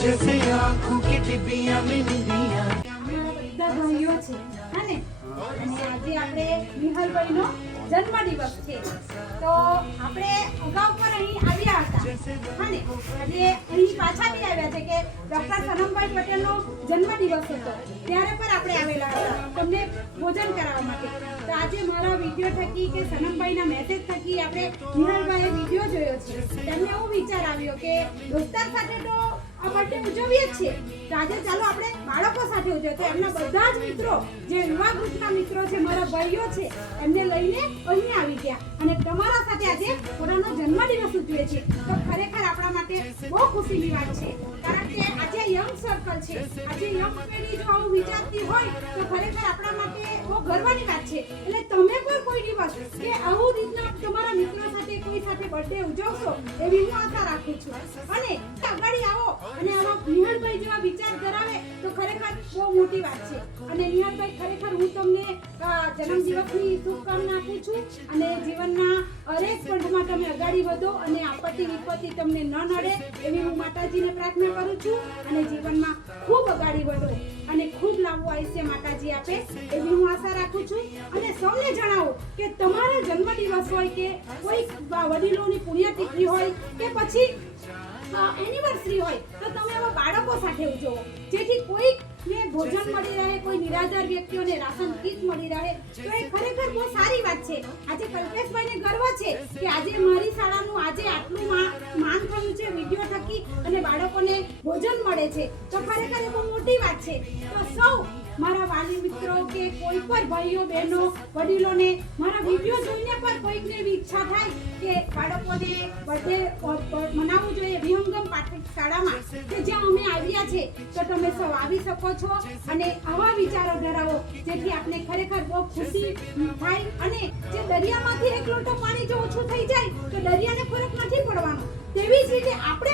जैसे आंखों की डिबिया में निबिया બધા ભાઈઓ છે અને આજે આપણે નિહાલભાઈનો જન્મદિવસ છે તો આપણે અગાઉ પર અહીં આવ્યા હતા અને આજે અહીં પાછા બી આવ્યા છે કે ડૉક્ટર સનમભાઈ પટેલનો જન્મદિવસ હતો ત્યારે પણ આપણે આવેલા હતા તમને ભોજન કરાવવા માટે તો આજે મારા વિડીયો થકી કે સનમભાઈના મેસેજ થકી આપણે નિહાલભાઈએ વિડીયો જોયો છે તેમને એવો વિચાર આવ્યો કે દોસ્તાર સાથે તો આ બર્થડે ઉજવીએ જ છીએ તો આજે ચાલો આપણે બાળકો સાથે ઉજવીએ તો એમના બધા જ મિત્રો જે યુવા ગ્રુપના મિત્રો છે મારા ભાઈઓ છે એમને લઈને અહીં આવી ગયા અને તમારા સાથે આજે પોતાનો જન્મદિવસ ઉજવે છે તો ખરેખર આપણા માટે બહુ ખુશીની વાત છે કારણ કે આજે યંગ સર્કલ છે આજે યંગ પેઢી જો આવું વિચારતી હોય તો ખરેખર આપણા માટે બહુ ગર્વની વાત છે એટલે તમે પણ કોઈ દિવસ કે આવું રીતના તમારા મિત્રો સાથે કોઈ સાથે બર્થડે ઉજવશો એવી હું આશા રાખું છું અને આગળ આવો અને આવા નિહાલભાઈ જેવા વિચાર ધરાવે તો ખરેખર બહુ મોટી વાત છે અને નિહાલભાઈ ખરેખર હું તમને જન્મદિવસની શુભકામના આપું છું અને જીવનના હરેક પંથમાં તમે આગળ વધો અને આપત્તિ વિપત્તિ તમને ન નડે એવી હું માતાજીને પ્રાર્થના કરું છું અને જીવનમાં ખૂબ આગળ વધો અને ખૂબ લાંબુ આયુષ્ય માતાજી આપે એવી હું આશા રાખું છું અને સૌને જણાવો કે તમારો જન્મદિવસ હોય કે કોઈ વડીલોની પુણ્યતિથિ હોય કે પછી એનિવર્સરી હોય તો તમે આવા બાળકો સાથે ઉજવો જેથી કોઈને ભોજન મળી રહે કોઈ નિરાધાર વ્યક્તિઓને રાશન કીટ મળી રહે તો એ ખરેખર બહુ સારી વાત છે આજે કલ્પેશભાઈને ગર્વ છે કે આજે મારી શાળાનું આજે આટલું માન થયું છે વિડીયો થકી અને બાળકોને ભોજન મળે છે તો ખરેખર એ બહુ મોટી વાત છે તો સૌ મારા વાલી મિત્રો કે કોઈ પણ ભાઈઓ બહેનો વડીલોને મારા વિડીયો જોઈને પણ કોઈકને એવી ઈચ્છા થાય કે બાળકોને બર્થડે મનાવવું જોઈએ વિહંગમ પ્રાથમિક શાળામાં કે જ્યાં અમે આવ્યા છે તો તમે સૌ આવી શકો છો અને આવા વિચારો ધરાવો જેથી આપણે ખરેખર બહુ ખુશી થાય અને જે દરિયામાંથી એક લોટો પાણી જો ઓછું થઈ જાય તો દરિયાને ફરક નથી પડવાનો તેવી જ રીતે આપણે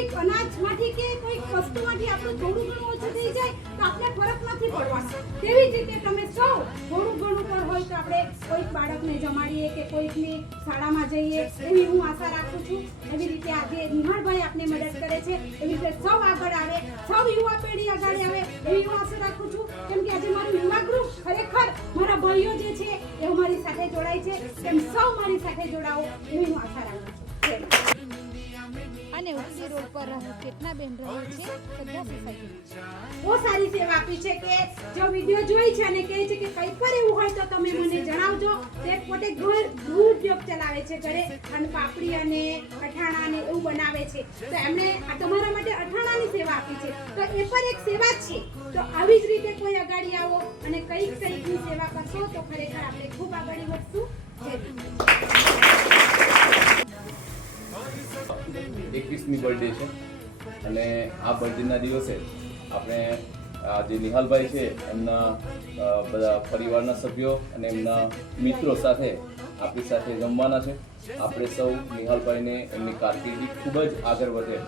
કોઈક અનાજમાંથી કે કોઈક વસ્તુમાંથી આપણું થોડું ઘણું ઓછું થઈ જાય તો આપણે ફરક નથી પડવાનો તેવી જ રીતે તમે સૌ થોડું ઘણું પણ હોય તો આપણે કોઈક બાળકને જમાડીએ કે કોઈકની શાળામાં જઈએ એવી હું આશા રાખું છું એવી રીતે આજે નિહાળભાઈ આપને મદદ કરે છે એવી રીતે સૌ આગળ આવે સૌ યુવા પેઢી આગળ આવે એવી હું આશા રાખું છું કેમ કે આજે મારું યુવા ગ્રુપ ખરેખર મારા ભાઈઓ જે છે એ મારી સાથે જોડાય છે તેમ સૌ મારી સાથે જોડાઓ એવી હું આશા રાખું છું અને ઉત્તરી રોડ પર કેટલા બેન રહે છે બધા સોસાયટી બહુ સારી સેવા આપી છે કે જો વિડિયો જોઈ છે અને કહે છે કે કંઈ પણ એવું હોય તો તમે મને જણાવજો તે પોતે દૂધ ઉદ્યોગ ચલાવે છે ઘરે અને પાપડી અને અઠાણા ને એવું બનાવે છે તો એમણે તમારા માટે અઠાણાની સેવા આપી છે તો એ પણ એક સેવા જ છે તો આવી જ રીતે કોઈ આગળ આવો અને કંઈકની સેવા કરશો તો ખરેખર આપણે ખૂબ આગળ વધશું 21મી બર્થડે છે અને આ બર્થડેના દિવસે આપણે જે નિહાલભાઈ છે એમના બધા પરિવારના સભ્યો અને એમના મિત્રો સાથે આપણી સાથે જમવાના છે આપણે સૌ નિહાલભાઈને એમની કારકિર્દી ખૂબ જ આગળ વધે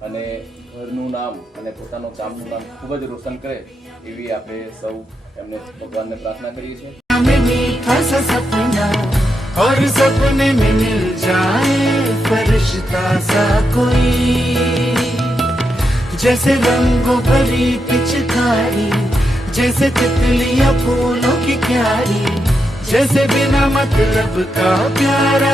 અને ઘરનું નામ અને પોતાનું ગામનું નામ ખૂબ જ રોશન કરે એવી આપણે સૌ એમને ભગવાનને પ્રાર્થના કરીએ છીએ मीठा सा सपना और सपने में मिल जाए फरिश्ता सा कोई जैसे रंगों भरी पिचकारी जैसे तितलियां फूलों की क्यारी जैसे बिना मतलब का प्यारा